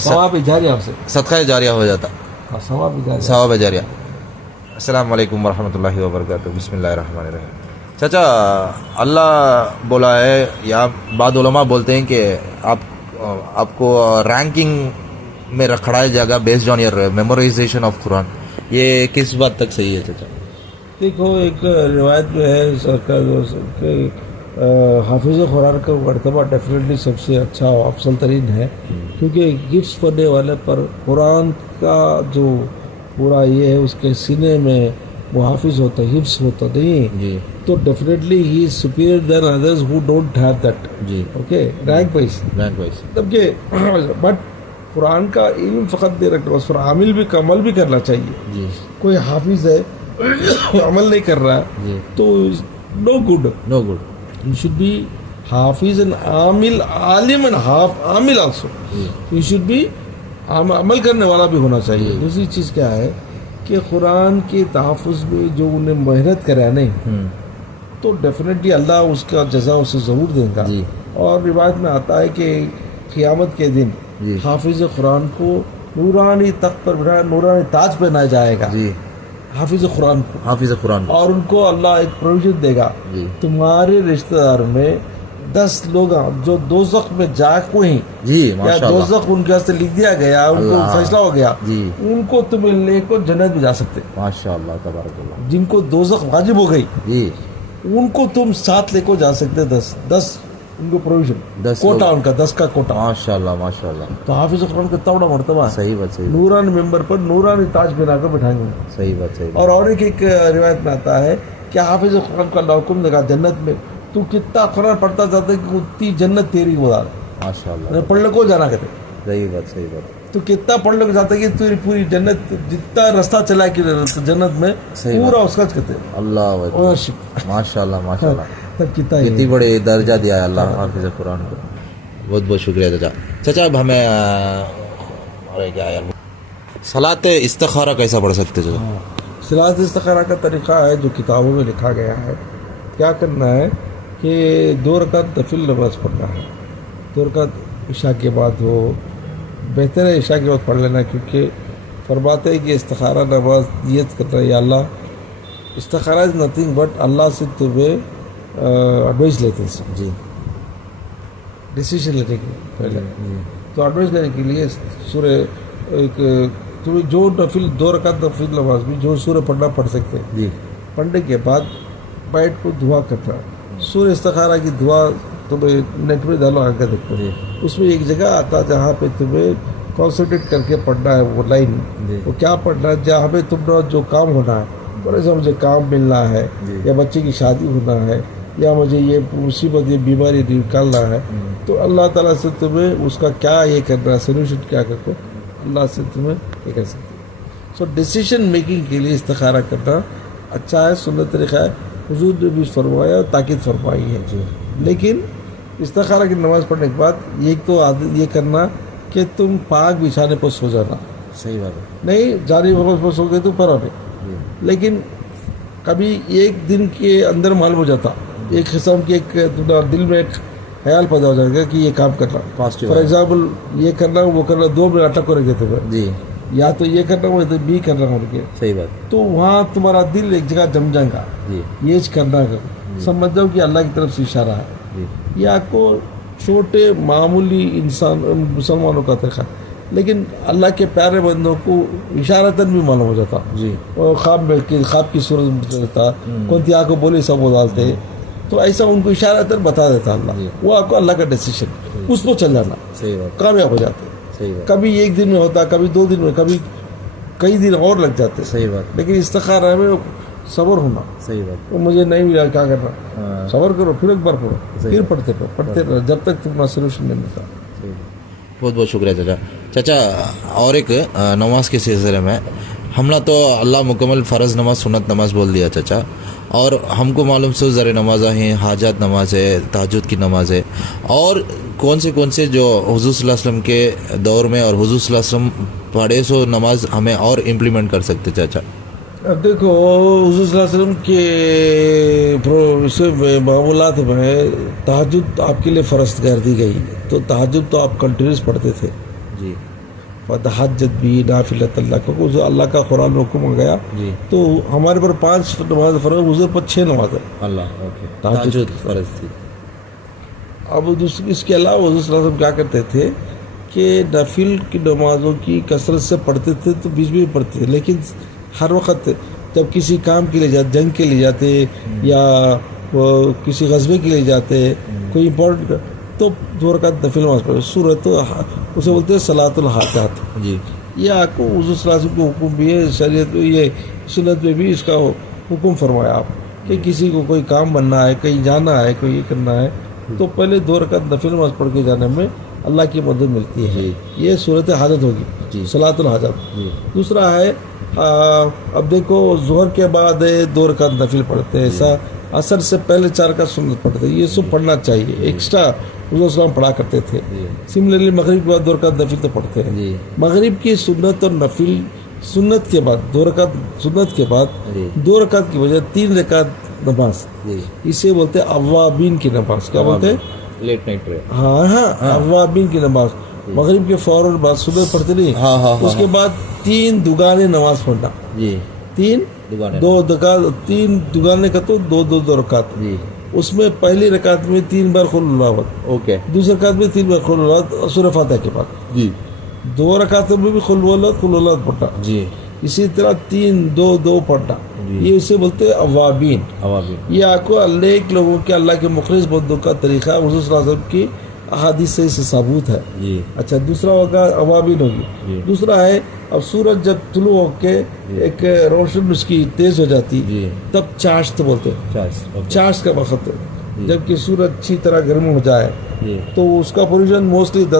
ثواب جاریہ سے صدقہ جاریہ ہو جاتا. ثواب جاریہ. السلام علیکم ورحمۃ اللہ وبرکاتہ. بسم اللہ الرحمن الرحیم. چچا اللہ بولا ہے یا بعض علماء بولتے ہیں کہ آپ کو رینکنگ میں رکھڑایا جائے گا based on your memorization of Quran. یہ کس بات تک صحیح ہے چچا؟ دیکھو ایک روایت جو ہے سرکار کہ حافظ قرآن کا مرتبہ ڈیفینیٹلی سب سے اچھا اور افضل ترین ہے، کیونکہ گفٹس پڑھنے والے پر قرآن کا جو پورا یہ ہے اس کے سینے میں وہ حافظ ہوتا ہے، حفظ ہوتا نہیں جی تو definitely he is superior than others who don't have that. جی اوکے رینک وائز مطلب کہ بٹ قرآن کا علم فقط دے رکھنا، اس پر عامل بھی عمل بھی کرنا چاہیے. جی کوئی حافظ ہے عمل نہیں کر رہا جی تو نو گڈ. You should be حافظ and عامل، عالم and عامل also. You should be عمل کرنے والا بھی ہونا چاہیے. دوسری چیز کیا ہے کہ قرآن کے تحفظ میں جو انہیں محنت کرا نہیں تو ڈیفینیٹلی اللہ اس کا جزا اسے ضرور دے گا. اور روایت میں آتا ہے کہ قیامت کے دن حافظ قرآن کو نورانی تخت پر بٹھایا، نورانی تاج پہنایا جائے گا حافظ قرآن کو، اور ان کو اللہ ایک پروویژن دے گا. تمہارے رشتہ دار میں 10 لوگ جو دوزخ میں جا کوئی یا دوزخ ان کے واسطے لکھ دیا گیا، ان کو فیصلہ ہو گیا، ان کو تمہیں لے کو جنت میں جا سکتے. ماشاء اللہ تبارک اللہ. جن کو دوزخ واجب ہو گئی ان کو تم ساتھ لے کو جا سکتے. 10 ان کو پروویژن کوٹا، ان کا 10 کا کوٹا. ماشاء اللہ. تو حافظ قرآن کا اتنا بڑا مرتبہ ہے. صحیح بات. نورانی ممبر پر نورانی تاج پہنا کر بٹھائیں گے. صحیح بات. اور ایک روایت میں آتا ہے کہ حافظ قرآن کا اللہ حکم دے گا جنت میں تو کتنا قرآن پڑھتا جاتا ہے کہ اتنی جنت تیری گزار. ماشاء اللہ. پڑھ لے کو جانا کہتے. صحیح بات. تو کتنا پڑھ لے کو جاتا ہے کہ تیری پوری جنت جتنا راستہ چلا کہ جنت میں پورا اس کا کہتے. اللہ ماشاء اللہ. کتنی بڑے درجہ دیا ہے اللہ حافظ قرآن کو. بہت بہت شکریہ چچا. اب ہمیں صلاۃ استخارہ کیسا پڑھ سکتے چچا؟ صلاۃ استخارہ کا طریقہ ہے جو کتابوں میں لکھا گیا ہے. کیا کرنا ہے کہ 2 رکعت نفل نماز پڑھنا ہے. 2 رکعت عشاء کے بعد ہو، بہتر ہے عشاء کے بعد پڑھ لینا، کیونکہ فرماتے ہیں کہ استخارہ نماز نیت کرنا یا اللہ استخارہ از نتھنگ بٹ اللہ سے تمہیں ایڈوائز لیتے ہیں. ڈیسیشن لینے کے پہلے تو ایڈوائز لینے کے لیے سورہ ایک تمہیں جو نفل 2 رکعت نفل نماز بھی جو سورہ پڑھنا پڑھ سکتے ہیں. پڑھنے کے بعد بیٹھ کو دعا کرنا. سورہ استخارہ کی دعا تمہیں نیٹ میں ڈالو آگے دیکھو. اس میں ایک جگہ آتا جہاں پہ تمہیں کانسنٹریٹ کر کے پڑھنا ہے وہ لائن. وہ کیا پڑھنا ہے جہاں پہ تم جو کام ہونا ہے، جیسے مجھے کام ملنا ہے یا بچے کی شادی ہونا ہے یا مجھے یہ مصیبت یہ بیماری نکالنا ہے، تو اللہ تعالیٰ سے تمہیں اس کا کیا یہ کرنا ہے، سولوشن کیا کر کے اللہ سے تمہیں یہ کر سکتے. سو ڈیسیشن میکنگ کے لیے استخارہ کرنا اچھا ہے، سنت طریقہ ہے. حضور نے بھی فرمایا اور تاکید فرمائی ہے. لیکن استخارہ کی نماز پڑھنے کے بعد ایک تو یہ کرنا کہ تم پاک بچھانے پر سو جانا. صحیح بات ہے. نہیں جاری وقت پر سو گئے تو پر آنے. لیکن کبھی ایک دن کے اندر معلوم ہو جاتا، ایک قسم کے ایک دل میں ایک خیال پیدا ہو جائے گا کہ یہ کام کرنا. فار ایگزامپل یہ کرنا وہ کرنا 2 منٹ اٹک کر گئے تھے یا تو یہ کرنا وہ بھی کرنا کر کے. صحیح بات. تو وہاں تمہارا دل ایک جگہ جم جائے گا. یہ کرنا سمجھ جاؤ کہ اللہ کی طرف سے اشارہ ہے. یہ آپ کو چھوٹے معمولی انسان مسلمانوں کا طریقہ، لیکن اللہ کے پیارے بندوں کو اشارتاً بھی معلوم ہو جاتا. اور خواب کی صورت میں رہتا کون آنکھ کو بولی سب وہ ڈالتے، تو ایسا ان کو اشارتاً بتا دیتا اللہ. وہ آپ کو اللہ کا ڈیسیشن اس کو چل جانا کامیاب ہو جاتے. کبھی 1 دن میں ہوتا، کبھی 2 دن میں، کبھی کئی دن اور لگ جاتے. صحیح بات. لیکن استخارہ میں صبر ہونا. صحیح بات. وہ مجھے نہیں ملا کیا کرنا، صبر کرو، پھر ایک بار پڑھو، پھر پڑھتے رہو جب تک تمہارا سولوشن نہیں ملتا. بہت بہت شکریہ چچا. اور ایک نماز کے سلسلے میں ہم نے تو اللہ مکمل فرض نماز سنت نماز بول دیا چچا، اور ہم کو معلوم سے ذر نمازیں ہیں، حاجات نماز ہے، تہجد کی نماز ہے، اور کون سے جو حضور صلی اللہ علیہ وسلم کے دور میں اور حضور صلی اللہ علیہ وسلم پڑھے سو نماز ہمیں اور امپلیمنٹ کر سکتے چچا؟ اب دیکھو حضور صلی اللہ علیہ وسلم کے معمولات میں تہجد آپ کے لیے فرض کر دی گئی، تو تہجد تو آپ کنٹینیوس پڑھتے تھے. تہجد بھی نافلۃ اللہ کا حضور اللہ کا قرآن میں حکم گیا جی تو ہمارے پر 5 نماز فرض، حضور پر 6 نماز ہے. اللہ اوکے تہجد تہجد فرض تھی. اب اس کے علاوہ حضور صلی اللہ علیہ وسلم کیا کرتے تھے کہ نفل کی نمازوں کی کثرت سے پڑھتے تھے تو بیچ میں بھی پڑھتے تھے، لیکن ہر وقت جب کسی کام کے لیے جاتے، جنگ کے لیے جاتے یا وہ کسی غزوے کے لیے جاتے، کوئی امپورٹنٹ تو 2 رکعت نفل نماز پڑھتے. سورت اسے بولتے ہیں صلاۃ الحاجات. جی یہ آپ کو حضور صلی اللہ علیہ وسلم کو حکم بھی ہے، شریعت میں یہ سنت میں بھی اس کا حکم فرمایا آپ کہ کسی کو کوئی کام بننا ہے، کہیں جانا ہے، کوئی یہ کرنا ہے تو پہلے 2 رکعت نفل نماز پڑھ کے جانے میں اللہ کی مدد ملتی ہے. جی. یہ صورت حاجت ہوگی جی. صلاۃ الحاجت. جی دوسرا ہے اب دیکھو ظہر کے بعد 2 رکعت نفل پڑھتے ہیں، ایسا عصر سے پہلے 4 رکعت سنت پڑھتے ہیں. یہ سب پڑھنا چاہیے، ایکسٹرا حضور السلام پڑھا کرتے تھے. سملرلی مغرب کے بعد 2 رکعت نفل تو پڑھتے ہیں. جی مغرب کی سنت اور نفل سنت کے بعد 2 رکعت سنت کے بعد جی 2 رکعت کی وجہ 3 رکعت نماز، جی اسے بولتے ہیں اوابین کی نماز. کیا بولتے ہیں؟ Late night prayer. ہاں اوابین کی نماز. مغرب کے فوراً بعد سنت پڑھتے نہیں، ہاں اس کے بعد 3 دگانے نماز پڑھنا. جی 3 دکانیں 2 3 دگانے کا تو 2 رکعت. جی اس میں پہلی رکعت میں 3 بار قل اللہ احد، اوکے. دوسری رکعت میں 3 بار قل اللہ احد سورہ فاتحہ کے بعد. جی 2 رکعتوں میں بھی قل اللہ احد پڑھنا. جی اسی طرح 3 2 2 پڑھنا. یہ اسے بولتے ہیں اوابین. عوابین. یہ آپ کو اللہ لوگوں کے اللہ کے مخلص بندوں کا طریقہ حضور صلی اللہ علیہ وسلم کی احادیث سے اسے ثابوت ہے. جی اچھا دوسرا ہوگا اوابین ہوگی. جی. دوسرا ہے اب سورج جب طلوع ہو کے ایک روشن اس کی تیز ہو جاتی جی تب چاشت بولتے ہیں. Charge okay. چاشت کا وقت ہے جب کہ سورج اچھی طرح گرم ہو جائے جی تو اس کا پوزیشن موسٹلی 10